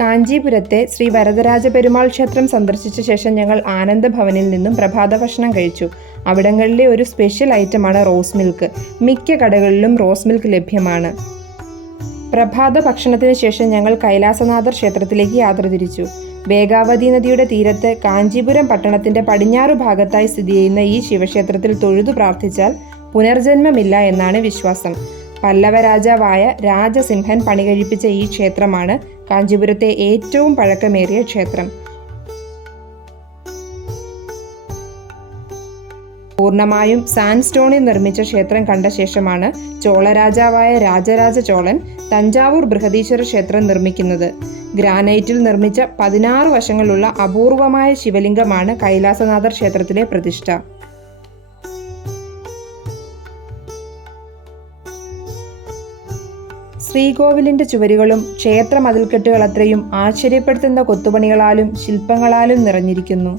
കാഞ്ചീപുരത്തെ ശ്രീ വരദരാജ പെരുമാൾ ക്ഷേത്രം സന്ദർശിച്ച ശേഷം ഞങ്ങൾ ആനന്ദഭവനിൽ നിന്നും പ്രഭാത ഭക്ഷണം കഴിച്ചു. അവിടങ്ങളിലെ ഒരു സ്പെഷ്യൽ ഐറ്റമാണ് റോസ് മിൽക്ക്. മിക്ക കടകളിലും റോസ് മിൽക്ക് ലഭ്യമാണ്. പ്രഭാത ഭക്ഷണത്തിന് ശേഷം ഞങ്ങൾ കൈലാസനാഥർ ക്ഷേത്രത്തിലേക്ക് യാത്ര തിരിച്ചു. വേഗാവതി നദിയുടെ തീരത്ത് കാഞ്ചീപുരം പട്ടണത്തിന്റെ പടിഞ്ഞാറു ഭാഗത്തായി സ്ഥിതി ചെയ്യുന്ന ഈ ശിവക്ഷേത്രത്തിൽ തൊഴുതു പ്രാർത്ഥിച്ചാൽ പുനർജന്മമില്ല എന്നാണ് വിശ്വാസം. പല്ലവ രാജാവായ രാജസിംഹൻ പണികഴിപ്പിച്ച ഈ ക്ഷേത്രമാണ് കാഞ്ചീപുരത്തെ ഏറ്റവും പഴക്കമേറിയ ക്ഷേത്രം. പൂർണമായും സാൻഡ്സ്റ്റോണിൽ നിർമ്മിച്ച ക്ഷേത്രം കണ്ട ശേഷമാണ് ചോളരാജാവായ രാജരാജ ചോളൻ തഞ്ചാവൂർ ബൃഹദീശ്വര ക്ഷേത്രം നിർമ്മിക്കുന്നത്. ഗ്രാനൈറ്റിൽ നിർമ്മിച്ച പതിനാറ് വശങ്ങളുള്ള അപൂർവമായ ശിവലിംഗമാണ് കൈലാസനാഥർ ക്ഷേത്രത്തിലെ പ്രതിഷ്ഠ. ശ്രീകോവിലിന്റെ ചുവരുകളും ക്ഷേത്ര മതിൽക്കെട്ടുകൾ അത്രയും ആശ്ചര്യപ്പെടുത്തുന്ന കൊത്തുപണികളാലും ശില്പങ്ങളാലും നിറഞ്ഞിരിക്കുന്നു.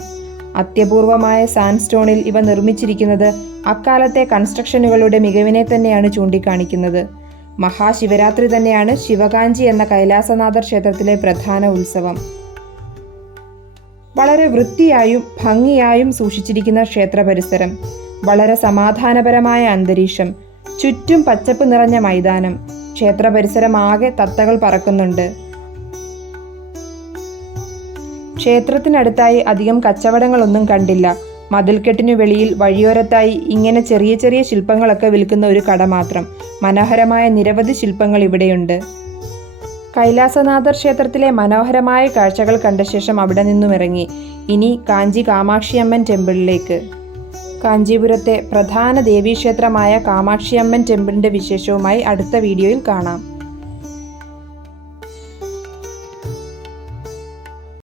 അത്യപൂർവമായ സാൻസ്റ്റോണിൽ ഇവ നിർമ്മിച്ചിരിക്കുന്നത് അക്കാലത്തെ കൺസ്ട്രക്ഷനുകളുടെ മികവിനെ തന്നെയാണ് ചൂണ്ടിക്കാണിക്കുന്നത്. മഹാശിവരാത്രി തന്നെയാണ് ശിവകാഞ്ചി എന്ന കൈലാസനാഥർ ക്ഷേത്രത്തിലെ പ്രധാന ഉത്സവം. വളരെ വൃത്തിയായും ഭംഗിയായും സൂക്ഷിച്ചിരിക്കുന്ന ക്ഷേത്ര പരിസരം. വളരെ സമാധാനപരമായ അന്തരീക്ഷം. ചുറ്റും പച്ചപ്പ് നിറഞ്ഞ മൈതാനം. ക്ഷേത്ര പരിസരമാകെ തത്തകൾ പറക്കുന്നുണ്ട്. ക്ഷേത്രത്തിനടുത്തായി അധികം കച്ചവടങ്ങളൊന്നും കണ്ടില്ല. മതിൽക്കെട്ടിനു വെളിയിൽ വഴിയോരത്തായി ഇങ്ങനെ ചെറിയ ചെറിയ ശില്പങ്ങളൊക്കെ വിൽക്കുന്ന ഒരു കട മാത്രം. മനോഹരമായ നിരവധി ശില്പങ്ങൾ ഇവിടെയുണ്ട്. കൈലാസനാഥർ ക്ഷേത്രത്തിലെ മനോഹരമായ കാഴ്ചകൾ കണ്ട ശേഷം അവിടെ നിന്നും ഇറങ്ങി. ഇനി കാഞ്ചി കാമാക്ഷിയമ്മൻ ടെമ്പിളിലേക്ക്. കാഞ്ചീപുരത്തെ പ്രധാന ദേവീക്ഷേത്രമായ കാമാക്ഷിയമ്മൻ ടെമ്പിളിന്റെ വിശേഷവുമായി അടുത്ത വീഡിയോയിൽ കാണാം